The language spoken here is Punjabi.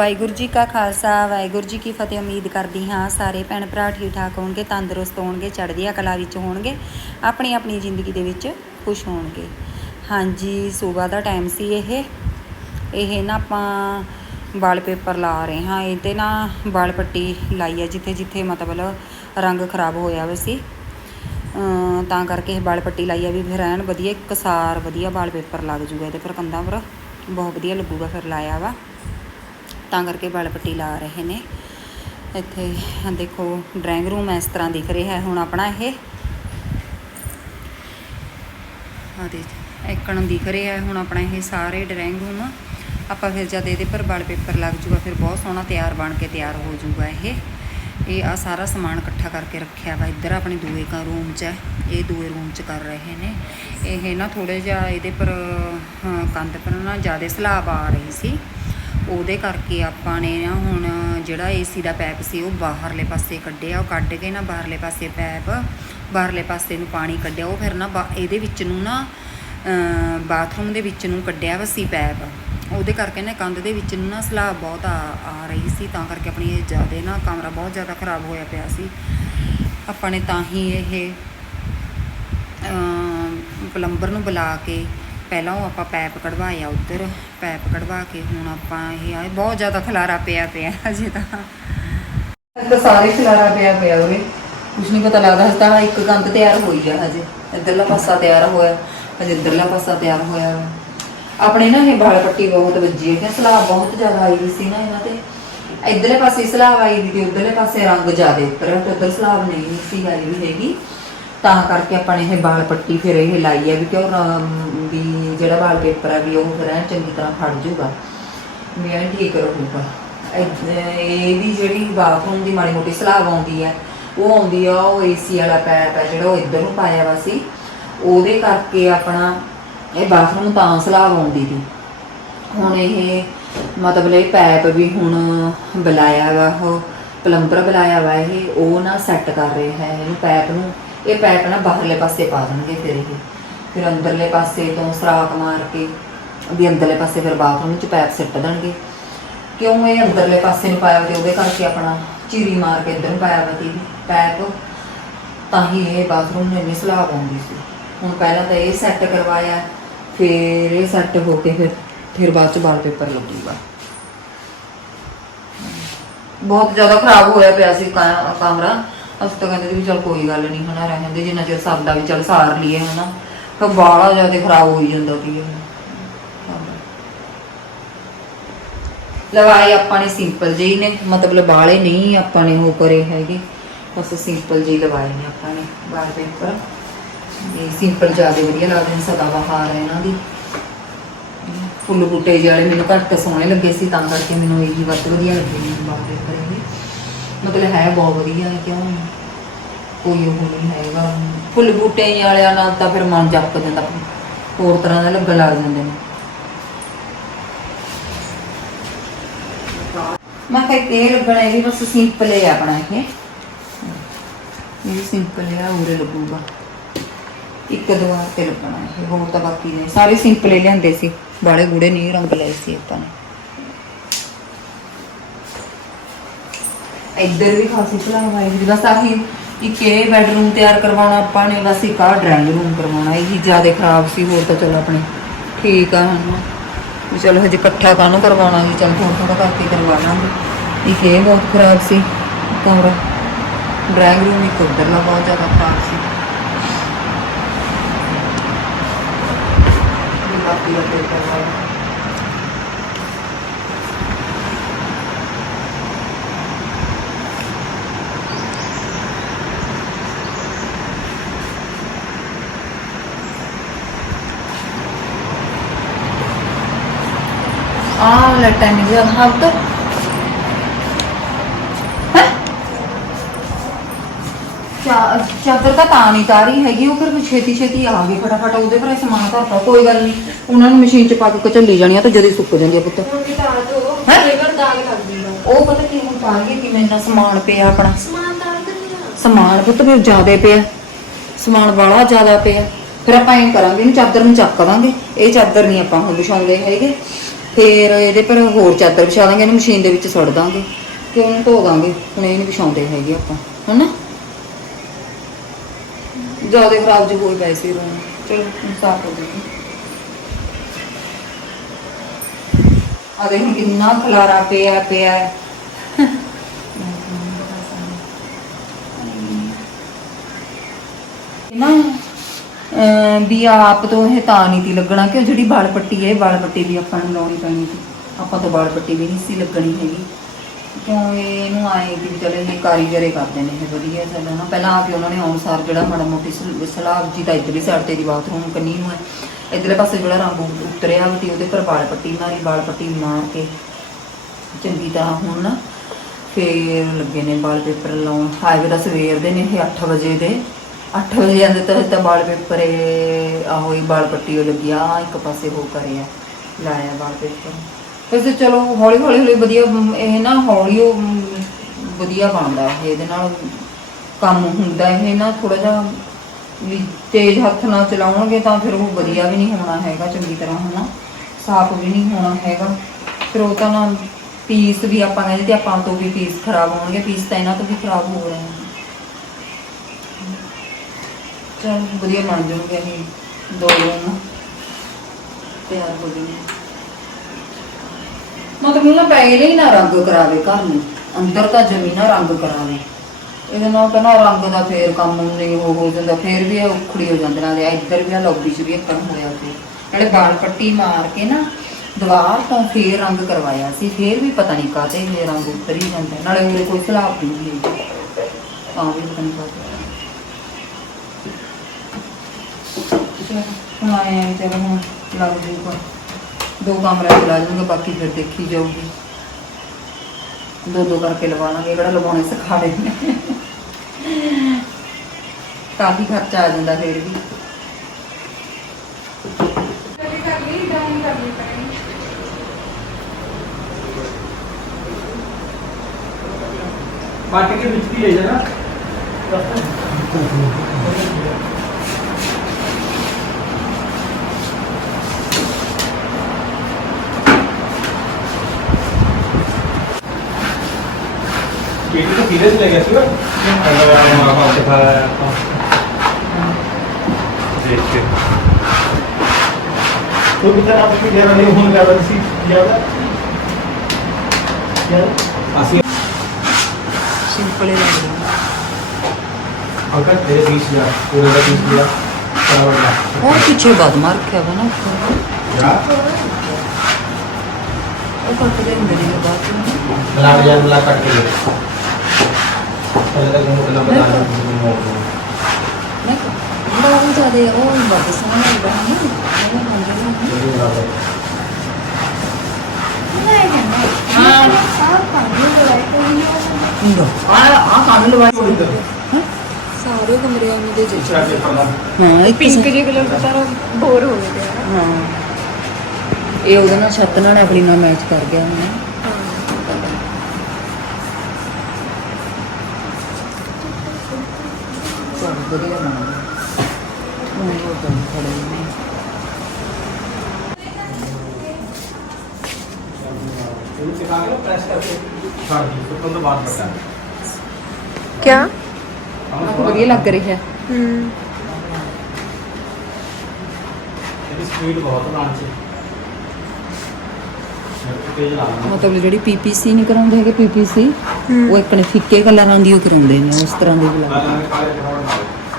ਵਾਹਿਗੁਰੂ ਜੀ ਕਾ ਖਾਲਸਾ, ਵਾਹਿਗੁਰੂ ਜੀ ਕੀ ਫਤਿਹ। ਉਮੀਦ ਕਰਦੀ ਹਾਂ ਸਾਰੇ ਭੈਣ ਭਰਾ ਠੀਕ ਠਾਕ ਹੋਣਗੇ, ਤੰਦਰੁਸਤ ਹੋਣਗੇ ਚੜ੍ਹਦੀਆਂ ਕਲਾ ਵਿੱਚ ਹੋਣਗੇ, ਆਪਣੀ ਆਪਣੀ ਜ਼ਿੰਦਗੀ ਦੇ ਵਿੱਚ ਖੁਸ਼ ਹੋਣਗੇ। ਹਾਂਜੀ, ਸਵੇਰ ਦਾ ਟਾਈਮ ਸੀ ਇਹ। ਇਹ ਨਾ ਆਪਾਂ ਵਾਲ ਪੇਪਰ ਲਾ ਰਹੇ ਹਾਂ। ਇਹ ਤੇ ਨਾ ਵਾਲ ਪੱਟੀ ਲਾਈ ਹੈ ਜਿੱਥੇ ਜਿੱਥੇ ਮਤਲਬ ਰੰਗ ਖਰਾਬ ਹੋਇਆ ਵਾ ਸੀ। ਤਾਂ ਕਰਕੇ ਇਹ ਵਾਲ ਪੱਟੀ ਲਾਈ ਹੈ ਵੀ ਫਿਰ ਐਨ ਵਧੀਆ ਕਸਾਰ ਵਧੀਆ ਵਾਲ ਪੇਪਰ ਲੱਗ ਜੂਗਾ ਇਹਦੇ ਫਿਰ ਕੰਧਾਂ ਪਰ। ਬਹੁਤ ਵਧੀਆ ਲੱਗੂਗਾ ਫਿਰ ਲਾਇਆ ਵਾ। ਤਾਂ ਕਰਕੇ ਵਾਲ ਪੱਟੀ ਲਾ ਰਹੇ ਨੇ। ਇੱਥੇ ਦੇਖੋ ਡਰਾਇੰਗ ਰੂਮ ਇਸ ਤਰ੍ਹਾਂ ਦਿਖ ਰਿਹਾ ਹੈ ਹੁਣ ਆਪਣਾ ਇਹ। ਆ ਦੇ ਇੱਕਣ ਦਿਖ ਰਿਹਾ ਹੈ ਹੁਣ ਆਪਣਾ ਇਹ ਸਾਰੇ ਡਰਾਇੰਗ ਰੂਮ ਆਪਾਂ ਫਿਰ ਜਦ ਇਹਦੇ ਪਰ ਵਾਲ ਪੇਪਰ ਲੱਗ ਜੂਗਾ ਫਿਰ ਬਹੁਤ ਸੋਹਣਾ ਤਿਆਰ ਬਣ ਕੇ ਤਿਆਰ ਹੋ ਜੂਗਾ ਇਹ। ਇਹ ਆ ਸਾਰਾ ਸਮਾਨ ਇਕੱਠਾ ਕਰਕੇ ਰੱਖਿਆ ਵਾ ਇੱਧਰ ਆਪਣੇ ਦੂਏ ਕਾ ਰੂਮ 'ਚ ਇਹ ਦੂਏ ਰੂਮ 'ਚ ਕਰ ਰਹੇ ਨੇ। ਇਹ ਨਾ ਥੋੜੇ ਜਿਹਾ ਇਹਦੇ ਪਰ ਹਾਂ, ਕੰਧ ਪਰ ਨਾ ਜ਼ਿਆਦਾ ਸਲਾਬ ਆ ਰਹੀ ਸੀ। ਉਹਦੇ ਕਰਕੇ ਆਪਾਂ ਨੇ ਨਾ ਹੁਣ ਜਿਹੜਾ ਏਸੀ ਦਾ ਪੈਪ ਸੀ, ਉਹ ਬਾਹਰਲੇ ਪਾਸੇ ਕੱਢਿਆ। ਉਹ ਕੱਢ ਕੇ ਨਾ ਬਾਹਰਲੇ ਪਾਸੇ ਪੈਪ, ਬਾਹਰਲੇ ਪਾਸੇ ਨੂੰ ਪਾਣੀ ਕੱਢਿਆ। ਉਹ ਫਿਰ ਨਾ ਬਾ- ਇਹਦੇ ਵਿੱਚ ਨੂੰ ਨਾ ਬਾਥਰੂਮ ਦੇ ਵਿੱਚ ਨੂੰ ਕੱਢਿਆ ਵਾ ਸੀ ਪੈਪ। ਉਹਦੇ ਕਰਕੇ ਨਾ ਕੰਧ ਦੇ ਵਿੱਚ ਨੂੰ ਨਾ ਸਲਾਬ ਬਹੁਤ ਆ ਆ ਰਹੀ ਸੀ। ਤਾਂ ਕਰਕੇ ਆਪਣੀ ਇਹ ਜ਼ਿਆਦਾ ਨਾ ਕਮਰਾ ਬਹੁਤ ਜ਼ਿਆਦਾ ਖਰਾਬ ਹੋਇਆ ਪਿਆ ਸੀ। ਆਪਾਂ ਨੇ ਤਾਂ ਹੀ ਇਹ ਪਲੰਬਰ ਨੂੰ ਬੁਲਾ ਕੇ ਪਹਿਲਾਂ ਉਹ ਆਪਾਂ ਪੈਪ ਕਢਵਾਇਆ ਉੱਧਰ, ਪੈਪ ਕਢਵਾ ਕੇ ਹੁਣ ਆਪਾਂ ਇਹ ਆ ਬਹੁਤ ਜ਼ਿਆਦਾ ਖਲਾਰਾ ਪਿਆ ਪਿਆ ਅਜੇ ਤਾਂ। ਤਾਂ ਸਾਰੇ ਖਲਾਰਾ ਪਿਆ ਪਿਆ ਉਰੇ। ਕੁਛ ਨਹੀਂ ਪਤਾ ਲੱਗਦਾ, ਹਜੇ ਤਾਂ ਇੱਕ ਕੰਧ ਤਿਆਰ ਹੋਈ ਆ ਹਜੇ। ਇੱਧਰਲਾ ਪਾਸਾ ਤਿਆਰ ਹੋਇਆ, ਹਜੇ ਇੱਧਰਲਾ ਪਾਸਾ ਤਿਆਰ ਹੋਇਆ। ਆਪਣੇ ਨਾ ਇਹ ਵਾਲ ਪੱਟੀ ਬਹੁਤ ਵੱਜੀ ਹੈ ਕਿ ਸਲਾਬ ਬਹੁਤ ਜ਼ਿਆਦਾ ਆਈ ਹੋਈ ਸੀ ਨਾ ਇਹਨਾਂ ਤੇ। ਇੱਧਰਲੇ ਪਾਸੇ ਸਲਾਬ ਆਈ ਵੀ ਤੇ ਉੱਧਰਲੇ ਪਾਸੇ ਰੰਗ ਜਿਆਦੇ ਉੱਤਰ ਤੇ ਉੱਧਰ ਸਲਾਬ ਨਹੀਂ ਸੀ ਆਈ ਵੀ ਹੈਗੀ। ਤਾਂ ਕਰਕੇ ਆਪਾਂ ਨੇ ਇਹ ਬਾਲ ਪੱਟੀ ਫਿਰ ਇਹ ਲਾਈ ਹੈ ਵੀ ਕਿਉਂ ਵੀ ਜਿਹੜਾ ਵਾਲਪੇਪਰ ਪੇਪਰ ਵੀ ਉਹ ਫਿਰ ਐਨ ਚੰਗੀ ਤਰ੍ਹਾਂ ਫੜ ਜਾਊਗਾ। ਵੀ ਐਨ ਠੀਕ ਰਹੂਗਾ। ਇਹ- ਇਹਦੀ ਜਿਹੜੀ ਬਾਥਰੂਮ ਦੀ ਮਾੜੀ ਮੋਟੀ ਸਲਾਬ ਆਉਂਦੀ ਹੈ ਉਹ ਆਉਂਦੀ ਆ, ਉਹ ਏਸੀ ਵਾਲਾ ਪੈਪ ਹੈ ਜਿਹੜਾ ਉਹ ਇੱਧਰ ਨੂੰ ਪਾਇਆ ਵਾ ਸੀ। ਉਹਦੇ ਕਰਕੇ ਆਪਣਾ ਇਹ ਬਾਥਰੂਮ ਤਾਂ ਸਲਾਬ ਆਉਂਦੀ ਸੀ। ਹੁਣ ਇਹ ਮਤਲਬ ਇਹ ਪੈਪ ਵੀ ਹੁਣ ਬੁਲਾਇਆ ਵਾ, ਉਹ ਪਲੰਬਰ ਬੁਲਾਇਆ ਵਾ ਇਹ, ਉਹ ਨਾ ਸੈੱਟ ਕਰ ਰਿਹਾ ਹੈ। ਇਹਨੂੰ ਪੈਪ ਨੂੰ, ਇਹ ਪੈਪ ਨਾ ਬਾਹਰਲੇ ਪਾਸੇ ਪਾ ਦੇਣਗੇ ਫਿਰ ਇਹ। ਫਿਰ ਅੰਦਰਲੇ ਪਾਸੇ ਤੋਂ ਸਰਾਖ ਮਾਰ ਕੇ ਵੀ ਅੰਦਰਲੇ ਪਾਸੇ ਫਿਰ ਬਾਥਰੂਮ ਵਿੱਚ ਪੈਪ ਸਿੱਟ ਦੇਣਗੇ। ਕਿਉਂ ਇਹ ਅੰਦਰਲੇ ਪਾਸੇ ਨੂੰ ਪਾਇਆ ਤੇ ਉਹਦੇ ਕਰਕੇ ਆਪਣਾ ਚੀਰੀ ਮਾਰ ਕੇ ਇੱਧਰ ਪਾਇਆ ਵਾ ਪੈਪ? ਤਾਂ ਹੀ ਇਹ ਬਾਥਰੂਮ ਨੂੰ ਇੰਨੀ ਸਲਾਬ ਆਉਂਦੀ ਸੀ। ਹੁਣ ਪਹਿਲਾਂ ਤਾਂ ਇਹ ਸੈੱਟ ਕਰਵਾਇਆ, ਫਿਰ ਇਹ ਸੈੱਟ ਹੋ ਕੇ ਫਿਰ ਫਿਰ ਬਾਅਦ ਚ ਵਾਲਪੇਪਰ ਲੱਗੂਗਾ ਬਹੁਤ ਜ਼ਿਆਦਾ ਖਰਾਬ ਹੋਇਆ ਪਿਆ ਸੀ ਕਾ- ਕਮਰਾ। ਅਸੀਂ ਤਾਂ ਕਹਿੰਦੇ ਸੀ ਵੀ ਚਲ ਕੋਈ ਗੱਲ ਨਹੀਂ, ਹਨਾ, ਰਹਿਣ ਦੇ, ਜਿੰਨਾ ਚਿਰ ਸਰਦਾ ਵੀ ਚਲ ਸਾਰ ਲਈਏ, ਹਨਾ। ਫਿਰ ਬਾਹਲਾ ਜ਼ਿਆਦਾ ਖਰਾਬ ਹੋਈ ਜਾਂਦਾ ਸੀ ਇਹ ਲਵਾਏ ਆਪਾਂ ਨੇ ਸਿੰਪਲ ਜਿਹੀ ਨੇ, ਮਤਲਬ ਬਾਲੇ ਨਹੀਂ ਆਪਾਂ ਨੇ ਉਹ ਕਰੇ ਹੈਗੇ। ਬਸ ਸਿੰਪਲ ਜਿਹੀ ਲਵਾਏ ਨੇ ਆਪਾਂ ਨੇ ਵਾਲਪੇਪਰ ਇਹ ਸਿੰਪਲ ਜ਼ਿਆਦਾ ਵਧੀਆ ਲੱਗਦੇ ਨੇ, ਸਦਾ ਬਹਾਰ ਹੈ ਇਹਨਾਂ ਦੀ। ਫੁੱਲ ਬੂਟੇ ਜਿਹੜੇ ਮੈਨੂੰ ਘੱਟ ਸੋਹਣੇ ਲੱਗੇ ਸੀ, ਤਾਂ ਕਰਕੇ ਮੈਨੂੰ ਇਹੀ ਵੱਧ ਵਧੀਆ ਲੱਗੇ ਨੇ ਵਾਲਪੇਪਰ ਇਹ ਮਤਲਬ ਹੈ ਬਹੁਤ ਵਧੀਆ ਹੈ ਕਿਉਂ ਕੋਈ ਉਹ ਨਹੀਂ ਹੈਗਾ। ਫੁੱਲ ਬੂਟੇ ਵਾਲਿਆਂ ਨਾਲ ਤਾਂ ਫਿਰ ਮਨ ਜੱਪ ਜਾਂਦਾ। ਹੋਰ ਤਰ੍ਹਾਂ ਦਾ ਲੱਗਣ ਲੱਗ ਜਾਂਦੇ ਨੇ। ਮੈਂ ਕਿਹਾ ਕਿ ਇਹ ਲੱਗਣਾ ਇਹ ਵੀ ਬਸ ਸਿੰਪਲ ਹੈ ਆਪਣਾ ਇਹ। ਇਹ ਸਿੰਪਲ ਹੈ ਉਰੇ ਲੱਗੂਗਾ। ਇੱਕ ਦੀਵਾਰ ਤੇ ਲੱਗਣਾ ਇਹ ਹੋਰ ਤਾਂ ਬਾਕੀ ਨੇ ਸਾਰੇ ਸਿੰਪਲ ਹੀ ਲਿਆਂਦੇ ਸੀ। ਬਾਲੇ ਗੂੜੇ ਨਹੀਂ ਰੰਗ ਲਏ ਸੀ ਆਪਾਂ ਨੇ। ਇੱਧਰ ਵੀ ਖਾਸੀ ਭਲਾਵਾ ਹੈ। ਬਸ ਆਹੀ ਇੱਕ ਇਹ ਬੈਡਰੂਮ ਤਿਆਰ ਕਰਵਾਉਣਾ, ਆਪਾਂ ਨੇ ਬਸ ਇੱਕ ਆਹ ਡਰਾਇੰਗ ਰੂਮ ਕਰਵਾਉਣਾ, ਇਹ ਜ਼ਿਆਦਾ ਖਰਾਬ ਸੀ, ਹੋਰ ਤਾਂ ਚਲੋ ਆਪਣੇ ਠੀਕ ਆ ਹੁਣ। ਵੀ ਚਲੋ ਹਜੇ ਇਕੱਠਾ ਕਾਹਨੂੰ ਕਰਵਾਉਣਾ ਵੀ ਚਲ ਥੋੜਾ ਥੋੜਾ ਕਰਕੇ ਕਰਵਾ ਲਾਂਗੇ। ਇੱਕ ਇਹ ਬਹੁਤ ਖਰਾਬ ਸੀ ਕਮਰਾ ਡਰਾਇੰਗ ਰੂਮ ਇੱਕ ਉੱਧਰਲਾ ਬਹੁਤ ਜ਼ਿਆਦਾ ਖਰਾਬ ਸੀ। ਬਾਕੀ ਦਾ ਫਿਰ ਜਾਂ ਹੱਥ ਚਾ ਚਾਦਰ ਤਾਂ ਤਾਂ ਨਹੀਂ ਤਾਰੀ ਹੈਗੀ ਉਹ ਫਿਰ ਛੇਤੀ ਛੇਤੀ ਆ ਗਈ ਫਟਾਫਟ ਉਹਦੇ ਪਰ ਸਮਾਨ ਧਰਤਾ ਕੋਈ ਗੱਲ ਨਹੀਂ। ਉਹਨਾਂ ਨੂੰ ਮਸ਼ੀਨ 'ਚ ਪਾ ਕੇ ਚੱਲੀ ਜਾਣੀਆਂ ਤਾਂ ਜਦੇ ਸੁੱਕ ਜਾਂਦੀ ਆ ਪੁੱਤ। ਵੀ ਦੋ ਉਹ ਪਤਾ ਕੀ ਹੁਣ ਤਾਰੀਏ ਕਿਵੇਂ ਇੰਨਾ ਸਮਾਨ ਪਿਆ ਆਪਣਾ। ਸਮਾਨ ਪੁੱਤ ਫਿਰ ਜ਼ਿਆਦਾ ਪਿਆ। ਸਮਾਨ ਵਾਲਾ ਜ਼ਿਆਦਾ ਪਿਆ। ਫਿਰ ਆਪਾਂ ਐਂ ਕਰਾਂਗੇ ਇਹਨੂੰ ਚਾਦਰ ਨੂੰ ਚੱਕ ਦਾਂਗੇ ਇਹ ਚਾਦਰ ਨਹੀਂ ਆਪਾਂ ਹੁਣ ਵਿਛਾਉਂਦੇ ਹੈਗੇ। ਫਿਰ ਇਹਦੇ ਪਰ ਹੋਰ ਚਾਦਰ ਵਿਛਾ ਦਾਂਗੇ ਇਹਨੂੰ ਮਸ਼ੀਨ ਦੇ ਵਿੱਚ ਸੁੱਟ ਦਾਂਗੇ ਤੇ ਉਹਨੂੰ ਧੋ ਦਾਂਗੇ। ਹੁਣ ਇਹ ਨਹੀਂ ਵਿਛਾਉਂਦੇ ਹੈਗੇ ਆਪਾਂ, ਹਨਾ? ਜ਼ਿਆਦਾ ਖਰਾਬ ਜਿਹੇ ਹੋਏ ਪਏ ਸੀ ਰੂਮ। ਚਲੋ ਸਾਫ਼ ਹੋ ਜਾਊਗੀ। ਆ ਦੇਖ ਕਿੰਨਾ ਖਲਾਰਾ ਪਿਆ ਪਿਆ। ਹੈ। ਨਾ ਅਮ ਵੀ ਆਪ ਤੋਂ ਇਹ ਤਾਂ ਨਹੀਂ ਤੀ ਲੱਗਣਾ ਕਿ ਉਹ ਜਿਹੜੀ ਵਾਲ ਪੱਟੀ ਹੈ, ਇਹ ਵਾਲ ਪੱਟੀ ਵੀ ਆਪਾਂ ਨੂੰ ਲਾਉਣੀ ਪੈਣੀ ਸੀ। ਆਪਾਂ ਤੋਂ ਵਾਲ ਪੱਟੀ ਵੀ ਨਹੀਂ ਸੀ ਲੱਗਣੀ ਹੈਗੀ। ਕਿਉਂ ਇਹ ਇਹਨੂੰ ਆਏ ਕਿ ਵੀ ਚਲੋ ਇਹ ਕਾਰੀਗਰੇ ਕਰਦੇ ਨੇ, ਇਹ ਵਧੀਆ ਚੱਲ ਨਾ ਪਹਿਲਾਂ ਆ ਕੇ ਉਹਨਾਂ ਨੇ ਅਨੁਸਾਰ ਜਿਹੜਾ ਮਾੜਾ ਮੋਟੀ ਸਲ- ਸਲਾਬ ਜੀ ਤਾਂ ਇੱਧਰਲੀ ਸਾਈਡ ਤੇ ਦੀ ਬਾਥਰੂਮ ਕੰਨੀ ਨੂੰ ਹੈ। ਇੱਧਰਲੇ ਪਾਸੇ ਜਿਹੜਾ ਰੰਗ ਉ- ਉਤਰਿਆ ਤੇ ਉਹਦੇ ਪਰ ਵਾਲ ਪੱਟੀ ਮਾਰੀ, ਵਾਲ ਪੱਟੀ ਮਾਰ ਕੇ। ਚੰਗੀ ਤਰ੍ਹਾਂ ਹੁਣ ਨਾ ਫੇਰ ਲੱਗੇ ਨੇ ਵਾਲ ਪੇਪਰ ਲਾਉਣ ਹਾਈਵੇ ਦਾ ਸਵੇਰ ਦੇ ਨੇ ਇਹ 8 ਵਜੇ ਦੇ। 8 ਵਜੇ ਆਂਦੇ ਤਾਂ ਤਾਂ ਵਾਲ ਪੇਪਰ ਆਹੋ ਹੀ ਬਾਲ ਪੱਟੀ ਉਹ ਲੱਗੀ ਆ ਇੱਕ ਪਾਸੇ ਹੋ ਕਰਿਆ ਲਾਇਆ ਵਾਲ ਪੇਪਰ ਵੈਸੇ ਚਲੋ, ਹੌਲੀ ਹੌਲੀ ਹੌਲੀ ਵਧੀਆ ਇਹ ਨਾ ਹੌਲੀ ਉਹ ਵਧੀਆ ਬਣਦਾ, ਇਹਦੇ ਨਾਲ ਕੰਮ ਹੁੰਦਾ, ਇਹ ਨਾ ਥੋੜਾ ਜਿਹਾ ਵੀ ਤੇਜ਼ ਹੱਥ ਨਾਲ ਚਲਾਉਣਗੇ ਤਾਂ ਫਿਰ ਉਹ ਵਧੀਆ ਵੀ ਨਹੀਂ ਹੋਣਾ ਹੈਗਾ ਚੰਗੀ ਤਰ੍ਹਾਂ, ਹਨਾ? ਸਾਫ਼ ਵੀ ਨਹੀਂ ਹੋਣਾ ਹੈਗਾ। ਫਿਰ ਉਹ ਤਾਂ ਨਾ, ਪੀਸ ਵੀ ਆਪਾਂ ਕਹਿੰਦੇ ਤੇ ਆਪਾਂ ਤੋਂ ਵੀ ਪੀਸ ਖਰਾਬ ਹੋਣਗੇ, ਪੀਸ ਤਾਂ ਇਹਨਾਂ ਤੋਂ ਵੀ ਖਰਾਬ ਹੋ ਰਹੇ ਨੇ। ਚਲ ਵਧੀਆ ਬਣ ਜਾਣਗੇ ਇਹ ਦੋ ਰੂਮ ਤਿਆਰ ਹੋ ਜਾਣਗੇ ਮਤਲਬ ਨਾ ਪਹਿਲੇ ਹੀ ਨਾ ਰੰਗ ਕਰਾਵੇ ਘਰ ਨੂੰ। ਅੰਦਰ ਤਾਂ ਜ਼ਮੀਨਾ ਰੰਗ ਕਰਾਵੇ। ਇਹਦੇ ਨਾਲ ਤਾਂ ਰੰਗ ਦਾ ਫੇਰ ਕੰਮ ਨਹੀਂ ਉਹ ਹੋ ਜਾਂਦਾ, ਫੇਰ ਵੀ ਇਹ ਉਖੜੀ ਹੋ ਜਾਂਦੇ ਨਾਲ ਇੱਧਰ ਵੀ ਆ ਲੌਬੀ 'ਚ ਵੀ ਇੱਕ ਹੋਇਆ ਤੇ ਨਾਲੇ ਬਾਲ ਪੱਟੀ ਮਾਰ ਕੇ ਨਾ ਦੀਵਾਰ ਤੋਂ ਫੇਰ ਰੰਗ ਕਰਵਾਇਆ ਸੀ, ਫੇਰ ਵੀ ਪਤਾ ਨਹੀਂ ਕਾਤੇ ਇਹ ਰੰਗ ਉੱਤਰ ਹੀ ਜਾਂਦਾ। ਨਾਲੇ ਉਹਦੇ ਕੋਈ ਸਲਾਬ ਨਹੀਂ ਹੈ ਤਾਂ ਵੀ ਪਤਾ ਨਹੀਂ ਕਾਤੇ ਚਲੋ, ਹੁਣ ਆਏ ਆਂ ਚਲੋ ਹੁਣ ਲੱਗ ਜੂਗਾ ਦੋ ਕਮਰੇ ਚ ਲਾ ਜਾਵਾਂਗੇ ਬਾਕੀ ਫਿਰ ਦੇਖੀ ਜਾਊਗੀ। ਦੋ ਦੋ ਕਰਕੇ ਲਵਾ ਲਾਂਗੇ ਕਿਹੜਾ ਲਵਾਉਣੇ ਸਿਖਾੜੇ ਨੇ। ਕਾਫੀ ਖਰਚਾ ਆ ਜਾਂਦਾ ਫਿਰ ਵੀ। ਪਾਰਟੀ ਕੇ ਵਿੱਚ ਵੀ ਲੈ ਜਾਣਾ? बेटी तो सीधे चले गया तो बेटा आप उसकी जरा नहीं होने का बस ज़्यादा अगर तेरे बीस लाख पूरे का और पीछे बाद मार क्या? बना और कॉन्फिडेंट तो मेरी बात। सुनो बुला बुला लाख कट के ਮੈਂ ਸਾਰੇ ਕਮਰਿਆਂ ਦੇ ਹਾਂ ਇੱਕ ਪਿੰਕ ਕਲਰ ਦਾ ਸਾਰਾ ਬੋਰ ਹੋ ਗਿਆ। ਹਾਂ। ਇਹ ਉਹਦੇ ਨਾਲ ਛੱਤ ਨਾਲ ਆਪਣੀ ਨਾਲ ਮੈਚ ਕਰ ਗਿਆ ਹੁਣ ਚਲ ਵਧੀਆ ਬਣ ਗਿਆ ਹੁਣ ਉਹ ਤਾਂ ਖੜੇ ਨੇ। ਇਹਨੂੰ ਸਿਖਾ ਕੇ ਪ੍ਰੈਸ ਕਰਕੇ। ਛੱਡ ਦੀ ਫਿਰ ਤੋਂ ਬਾਅਦ ਬਟਾ ਕਿਆ? ਵਧੀਆ ਲੱਗ ਰਿਹਾ ਹੈ। ਹੂੰ। ਇਹਦੀ ਸਪੀਡ ਬਹੁਤ ਲਾਣ ਚ। ਮਤਲਬ ਜਿਹੜੀ ਪੀਪੀਸੀ ਨਹੀਂ ਕਰਾਉਂਦੇ ਹੈਗੇ ਪੀਪੀਸੀ ਉਹ ਇੱਕ ਨੇ ਫਿੱਕੇ ਕਲਰਾਂ ਦੀ ਉਹ ਕਰਾਉਂਦੇ ਨੇ ਉਸ ਤਰ੍ਹਾਂ ਦੀ ਵੀ ਲੱਗਦੀ